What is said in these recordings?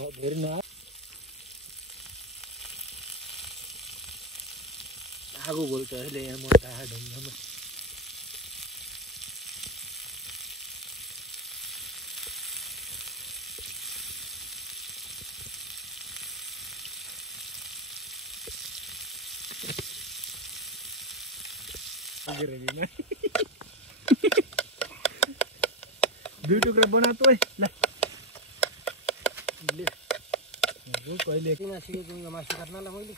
धेरै न आगो बोल्छ अहिले यहाँ म ढाहा ढुङ्गामा दुई टुक्रा बना तो ल कहिले मासुको जुङ्गा मासु काट्नलाई मैले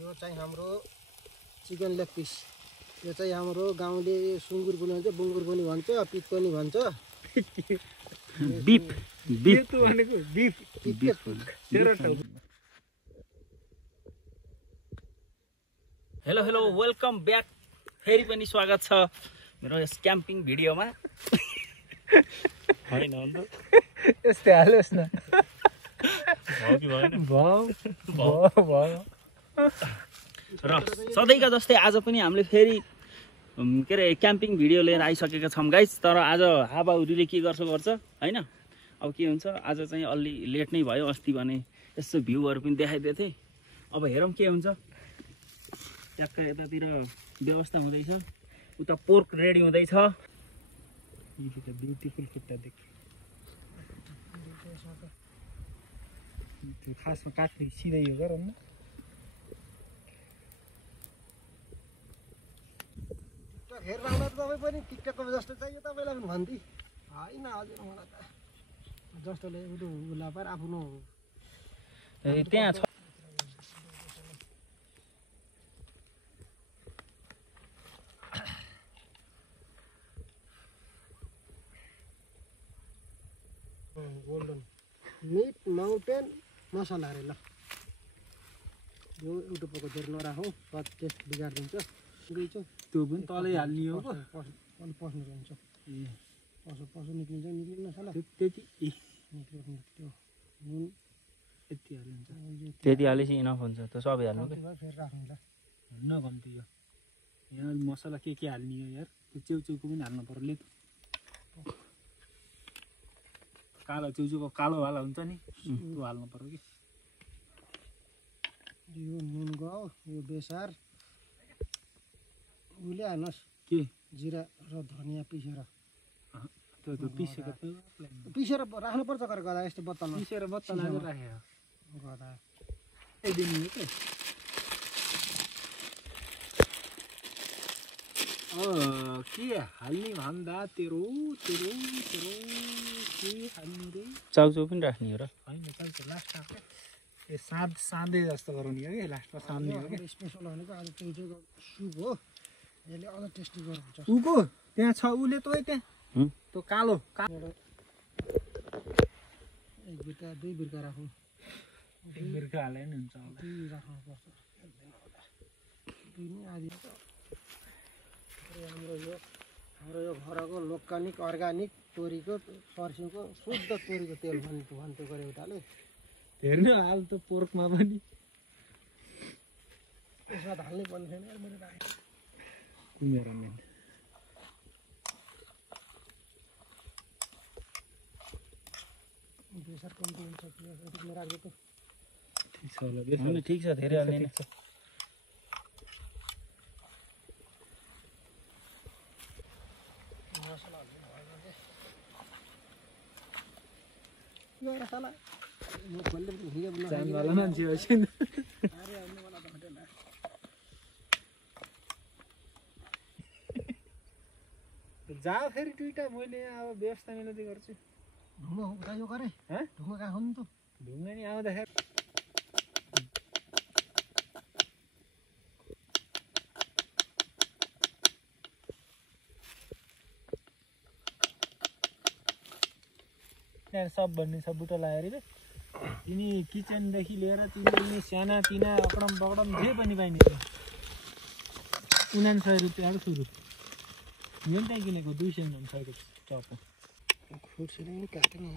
यो चाहिँ हाम्रो चिकन लेग पिस यो चाहिँ हाम्रो गाउँले सुँगुर पनि भन्छ बुङ्गुर पनि भन्छ पिक पनि भन्छ बीफ बीफ त भनेको beef hello hello welcome back फेरि पनि स्वागत छ मेरो यस क्याम्पिङ भिडियोमा हैन अन्त यस्तै हाल्योस् न र सधैँका जस्तै आज पनि हामीले फेरि के अरे क्याम्पिङ भिडियो लिएर आइसकेका छौँ गाइस। तर आज हावाहुरीले के गर्छ हैन। अब के हुन्छ आज चाहिँ अलि लेट नै भयो। अस्ति भने यसो भ्यूहरू पनि देखाइदिएको थिएँ। अब हेरौँ के हुन्छ। ट्याक्क यतातिर व्यवस्था हुँदैछ, उता पोर्क रेडी हुँदैछ। ब्युटिफुल खुट्टा देखि त्यो खासमा काट्ने सिधै हो गर न हेर्दा त तपाईँ पनि टिकटकको जस्तो चाहियो तपाईँलाई पनि भन्थे होइन हजुर मलाई त जस्तोले उठो उला पार आफ्नो त्यहाँ छ गोल्डन मिट माउन्टेन मसला अरे ल यो युट्युबको धेरै नराखौँ स्वाद टेस्ट बिगारिदिन्छ त्यो पनि तलै हाल्ने हो अलि पस्नु जान्छ पसो निक्लिन्छ निक्लिन्न साला त्यति निक्लिनु त्यो नुन यति हालिन्छ त्यति हालेपछि इनफ हुन्छ त्यो सबै हाल्नु के फेरि राख्नु ल न कम्ती यो यहाँ मसला के हाल्ने हो यार त्यो च्याउको पनि हाल्नु पर्यो त कालो च्याउको कालोवाला हुन्छ नि त्यो हाल्नु पर्यो कि यो नुन गयो यो बेसार उले हाल्नुहोस् के जिरा र धनियाँ पिसेर त्यो पिसेको पिसेर राख्नुपर्छ गरेर गदा यस्तो बत्तलमा पिसेर बत्तल हालेर राखेको गदा एकदिन हो के के हाल्ने भन्दा तेरो के हाल्ने रे चाउचाउ पनि राख्ने हो र होइन चाउचाउ लास्ट राख्छ ए साँधे जस्तो गराउने हो कि लास्टमा साँध्ने हो कि स्पेसल भनेको आज चाउचाउको सुप हो यसले अझ टेस्टी गर्नुहुन्छ उको त्यहाँ छ उले त त्यहाँ त्यो कालो एक बिर्का दुई बिर्का राखौँ एक बिर्का हाले नि हुन्छ दुई राख्नुपर्छ दुई नै आदि हाम्रो यो घरको लोकानिक अर्ग्यानिक तोरीको फर्सीको शुद्ध तोरीको तेल भन्थ्यो गरे उताले हेर्नु हाल त पोर्कमा पनि त्यसमा त हाल्नै पर्ने छैन मैले मेरो मेन बेसार कम्ती हुन्छ यतिमा राख्दिएको ठिक छ होला बेसार ठिक छ धेरै हाल्ने नि यो साला म खोल्दै भिडियो बनाउन जानवाला मान्छे हो छैन अरे हैन मलाई त हटेन जा फेरि दुईटा मैले अब व्यवस्था मिलाउँदै गर्छु ढुङ्गा उता यो गरे ढुङ्गा कहाँ हुनु त ढुङ्गा नि आउँदाखेरि त्यहाँ सब भन्ने छ बुटा लगाएर तिमी किचनदेखि लिएर तिमीले साना तिना अकडम बकडम जे पनि पाइने 69 रुपियाँ सुरु यो त्यहाँ किनेको 296 को चप खुर्सीले नि काट्नु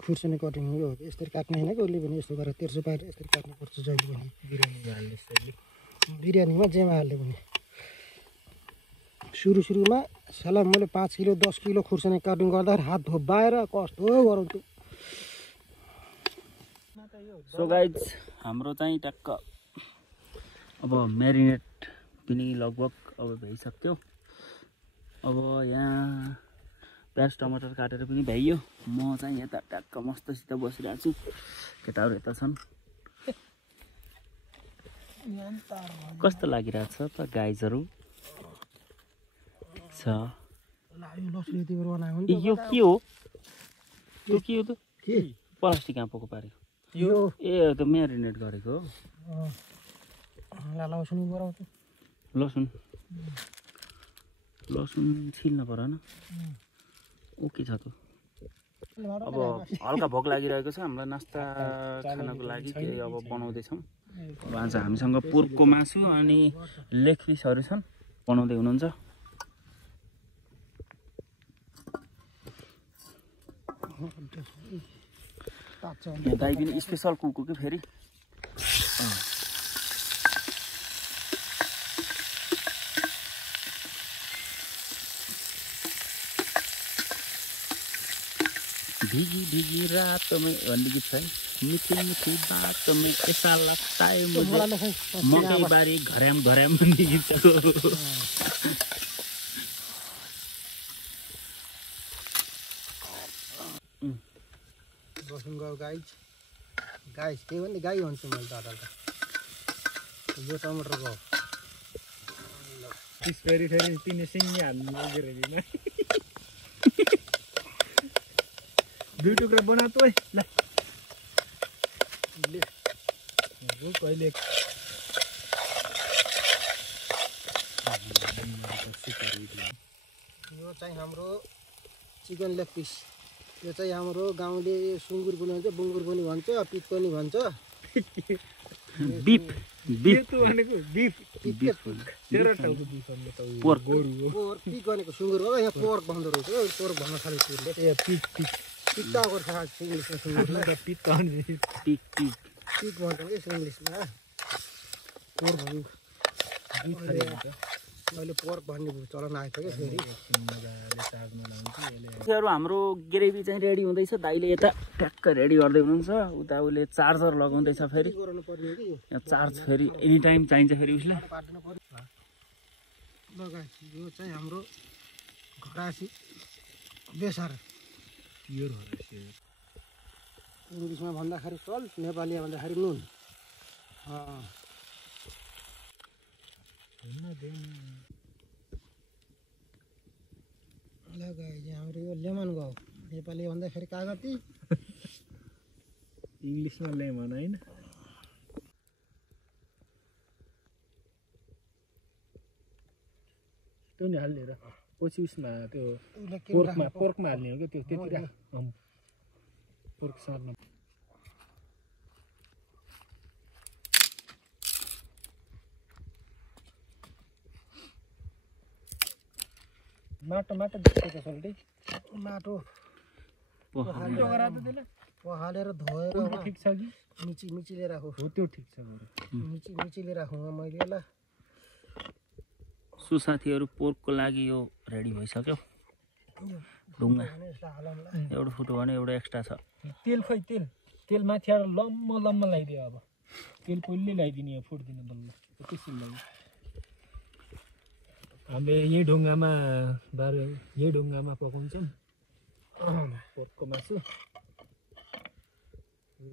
खुर्सानी कटिङ हो यसरी काट्ने होइन कि उसले पनि यस्तो गरेर तेर्सो पारेर यसरी काट्नुपर्छ जहिले पनि बिरयानीमा जेमा हाल्ने पनि सुरुमा साला मैले 5 किलो 10 किलो खुर्सानी काटिङ गर्दाखेरि हात धोबाएर कस्तो गराउँछु सो गाइज हाम्रो चाहिँ टक्क अब म्यारिनेट पनि लगभग अब भइसक्यो अब यहाँ प्याज टमाटर काटेर पनि भ्याइयो म चाहिँ यता टक्क मस्तसित बसिरहेको छु केटाहरू यता छन् कस्तो लागिरहेको छ त गाइजहरू छ यो के हो त्यो के हो त प्लास्टिक कहाँ पोको पारेको यो ए त म्यारिनेट गरेको हो लसुन छिल्न परेन ओके छ त अब हल्का भोक लागिरहेको छ हामीलाई नास्ता खानको लागि केही अब बनाउँदैछौँ अब आज हामीसँग पोर्कको मासु अनि लेग पिसहरू छन् बनाउँदै हुनुहुन्छ दाइ पनि स्पेसल कुक हो कि फेरि भिगी भिगी रात में भन्ने गीत छ मिठी मिठी बात में ऐसा लगता है मुझे मकै बारी घर्याम घर्याम भन्ने गीत छ बस्नु गयो गाइस के भन्ने गाई भन्छु मैले दादालाई यो टमाटरको फेरि तिनी सिङ्गी हाल्नु लगेर दुई टुक्रा बनातो है ल कहिले यो चाहिँ हाम्रो चिकन लेग पिस यो चाहिँ हाम्रो गाउँले सुँगुर पनि भन्छ बुङ्गुर पनि भन्छ पिक पनि भन्छ बीफ भनेको बीफ पोर्क पिक भनेको सुँगुर हो यहाँ पोर्क भन्दो रहेछ पोर्क भन्न थाल्यो ए पिक पिक गोर्ख इङ्ग्लिसमा सुँगुरलाई पिक भन्छ यस इङ्ग्लिसमा पोर्क भन्नु अहिले पोर्क भन्ने चलन आएको थियो फेरि हाम्रो ग्रेभी चाहिँ रेडी हुँदैछ दाइले यता ट्याक्क रेडी गर्दै हुनुहुन्छ उता उसले चार्जर लगाउँदैछ फेरि यहाँ चार्ज फेरि एनी टाइम चाहिन्छ फेरि उसले यो चाहिँ हाम्रो घरासी बेसार इङ्ग्लिसमा भन्दाखेरि सल्ट नेपालीमा भन्दाखेरि नुन हाम्रो यो लेमन गयो नेपाली भन्दाखेरि कागती इङ्ग्लिसमा लेमन होइन त्यो नि हालिदिएर पछि उसमा त्यो पोर्कमा हाल्ने हो क्या त्यो त्यति पोर्क सर्न माटो दिएको सल्टी माटो पहालेर धोएर ठिक छ कि मिचिले राखो हो त्यो ठिक छ मिचिले राखौँ मैले ल सो साथीहरू पोर्कको लागि यो रेडी भइसक्यो ढुङ्गा एउटा फुटो भने एउटा एक्स्ट्रा छ तेल तेल माथिबाट लम्म लगाइदियो अब तेल पहिले लगाइदिने हो फुट्दिने बल्ल त्यसरी लागि हामीले यही ढुङ्गामा पकाउँछौँ पोर्कको मासु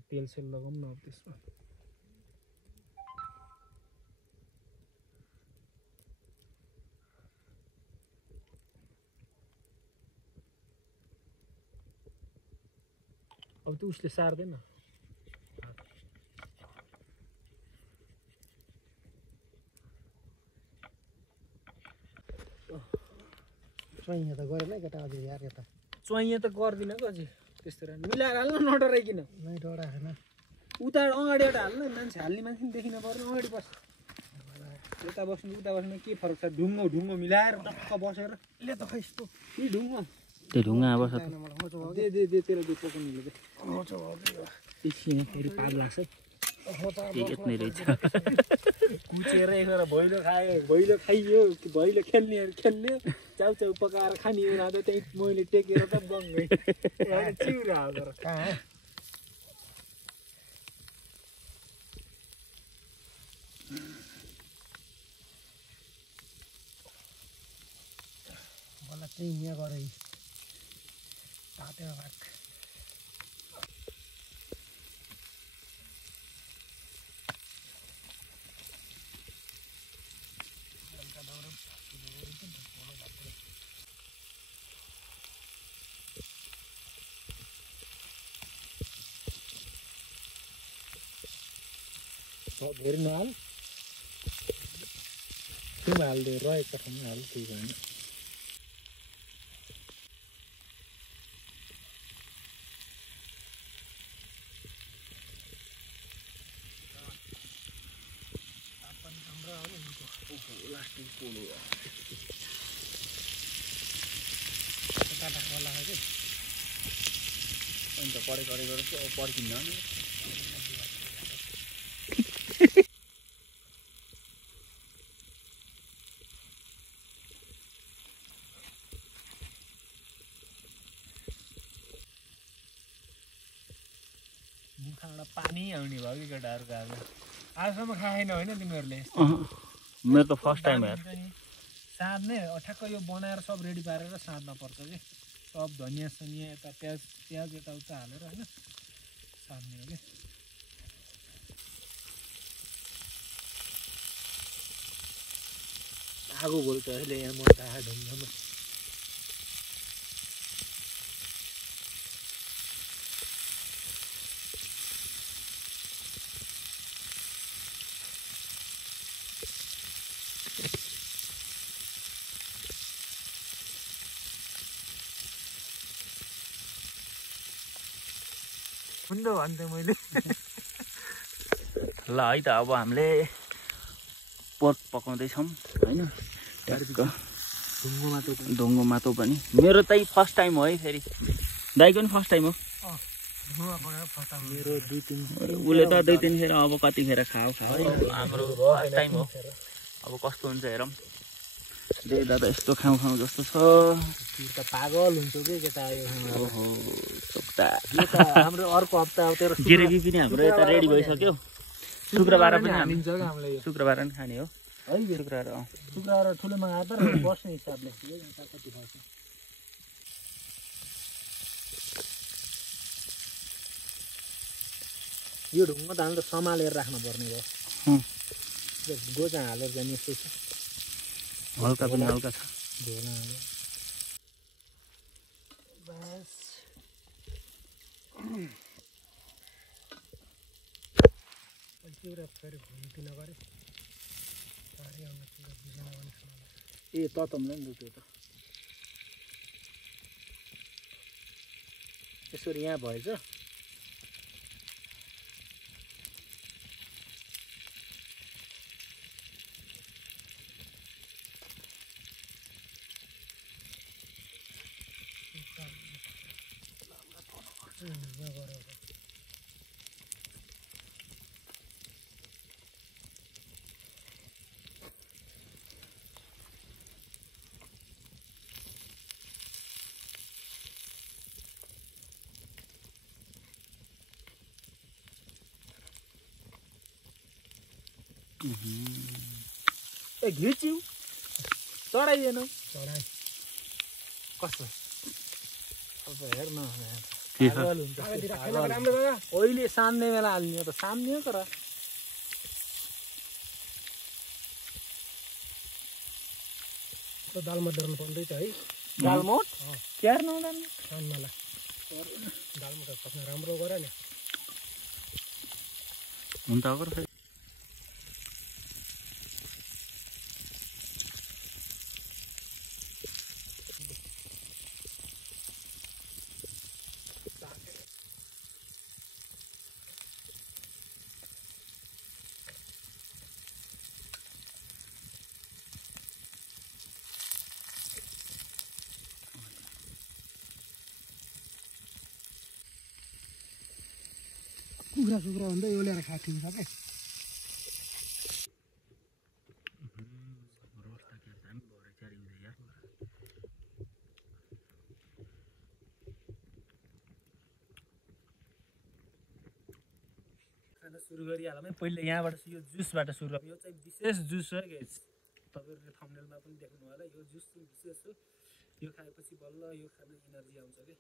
तेल सेल लगाउँ न अब त्यसमा अब त उसले सार्दैन चैँ त गरेन केटा अझै यार यता चैँ त गर्दिन कि अझै त्यस्तो मिलाएर हाल्न नडराइकन नै डराएन उता अगाडिबाट हाल्न मान्छे हाल्ने मान्छे पनि देखिन पर्ने अगाडि बस यता बस्नु उता बस्नु के फरक छ ढुङ्गो मिलाएर टक्क बसेर ले त खै यस्तो यी ढुङ्गो त्यो ढुङ्गा बस मलाई मोचो भयो दे तेरो दुध पकाउनुले दे मोचो भयो एकछिन फेरि पार लाग्छ यत्नै रहेछ कुचेर एकरा भैलो खायो भैलो खाइयो भैलो खेल्नेहरू खेल्ने चाउचाउ पकाएर खाने राँदा त्यही मैले टेकेर त बङ्गै चिउरा हालेर कहाँ मलाई चाहिँ यहाँ गरे तातेर भाग धेरै नहाल त्यो हाल्दै रहेको ठाउँमा हाल त्यही भएन अन्त पढे गरेर चाहिँ पर्खिन्न नि मुखबाट पानी आउने भयो कि केटाहरूको अब आजसम्म खाएन होइन तिमीहरूले मेरो त फर्स्ट टाइम यार साँध्ने ठ्याक्क यो बनाएर सब रेडी पारेर साँध्न पर्छ कि सब धनियाँ सनियाँ यता प्याज यताउता हालेर होइन साँध्ने हो कि आगो बोल्छ अहिले यहाँ मोटा ढुङ्गामा हुन्छ भन्थेँ मैले ल है त अब हामीले पोर्क पकाउँदैछौँ होइन ढुङ्गो माटो पनि मेरो चाहिँ फर्स्ट टाइम हो है फेरि दाइको पनि फर्स्ट टाइम हो मेरो 2-3 उसले त 2-3 खेर अब कतिखेर खाऊ हाम्रो फर्स्ट टाइम हो अब कस्तो हुन्छ हेरौँ देख्दा त यस्तो खाउँ जस्तो छ पागल हुन्छ कि केटा ओहो चोक्ता हाम्रो अर्को हप्ता आउँथ्यो ग्रेभी पनि हाम्रो यता रेडी भइसक्यो शुक्रबार पनि हालिन्छ क्या हामीलाई शुक्रबार पनि खाने हो है शुक्रबार ठुलो मगाएर त बस्ने हिसाबले कति खान्छ यो ढुङ्गा त हामीले सम्हालेर राख्नु पर्ने भयो गोचा हालेर जाने यस्तो छ हल्का पनि हल्का छ धोना हाल्यो बस पुरा फेरि घुम्किन गरे ए ततमलाई नि त्यो त यसरी यहाँ भएछ ए घिच्यौ चढाइएन चढाइ कस्तो अब हेर्न अहिले सान्ने बेला हाल्ने त सान्ने हो तर दालमा डर्नु पर्दैछ है दालमोट क्यार नदाल्नु सान्नलाई दालमोट खस्न राम्रो गर नि हुन्छ अगर कुखुरा सुखुरा भन्दा यो ल्याएर खाएको ठिक छ क्या खाना सुरु गरिहालौँ है पहिले यहाँबाट यो जुसबाट सुरु गरौँ यो चाहिँ विशेष जुस हो गाइस तपाईँहरूले थम्बनेलमा पनि देख्नु होला यो जुस चाहिँ विशेष हो यो खाएपछि बल्ल यो खाना इनर्जी आउँछ के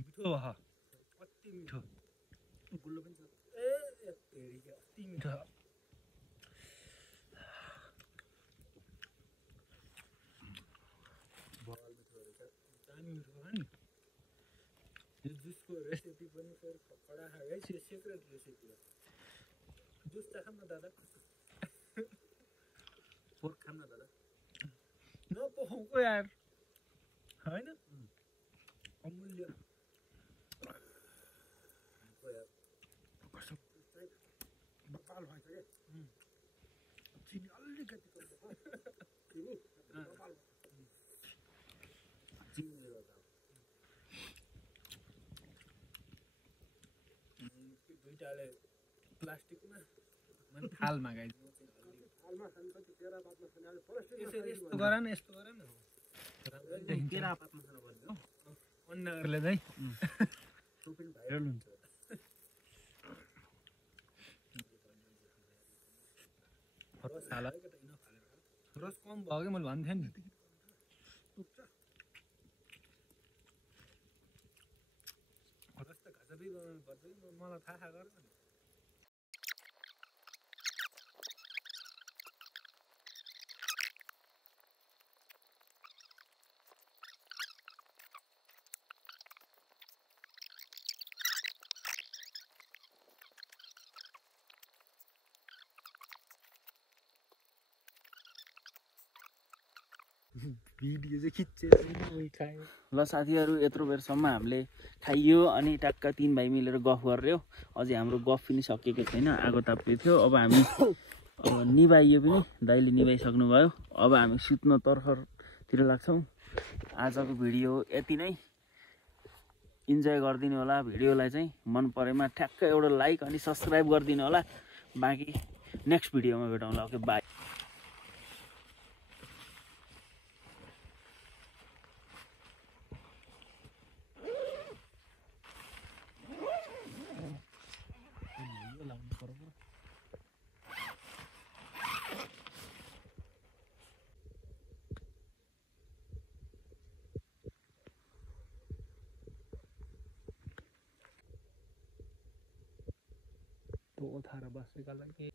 मिठो भयो कति मिठो गुल्लो पनि छ ए हेरिके कति मिठो बल मिठो रहेछ दामी मिठो भयो नि यो जुसको रेसिपी पनि फेरि कडा है सिक्रेट रेसिपी हो जुस त खाऊँ न दादा पोर्क खाऊँ न दादा नपोखाउको यार होइन अमूल्य बपाल भएछ क्या चिनी अलिकति चिनीले गर्दा दुइटाले प्लास्टिकमा थालमा गाई यस्तो गर न यस्तो गर न केरापातमा खानु पर्ने हो अन्नहरूले चाहिँ त्यो पनि भाइरल हुन्छ रस हाल रस कम भयो कि मैले भन्थेँ नि रस त घाँसबै बनाउनु पर्छ मलाई थाहा गर न भिडियो चाहिँ खिचेर खायो ल साथीहरू यत्रो बेरसम्म हामीले खाइयो अनि टक्क 3 भाइ मिलेर गफ गरेर अझै हाम्रो गफ पनि सकेको छैन आगो ताप्दै थियो अब हामी अब निभाइयो पनि दाइले निभाइसक्नु भयो अब हामी सुत्न तर्खरतिर लाग्छौँ आजको भिडियो यति नै इन्जोय गरिदिनु होला भिडियोलाई चाहिँ मन परेमा ठ्याक्क एउटा लाइक अनि सब्स्क्राइब गरिदिनु होला बाँकी नेक्स्ट भिडियोमा भेटौँला ओके बाई तो थाहा बसेका लागि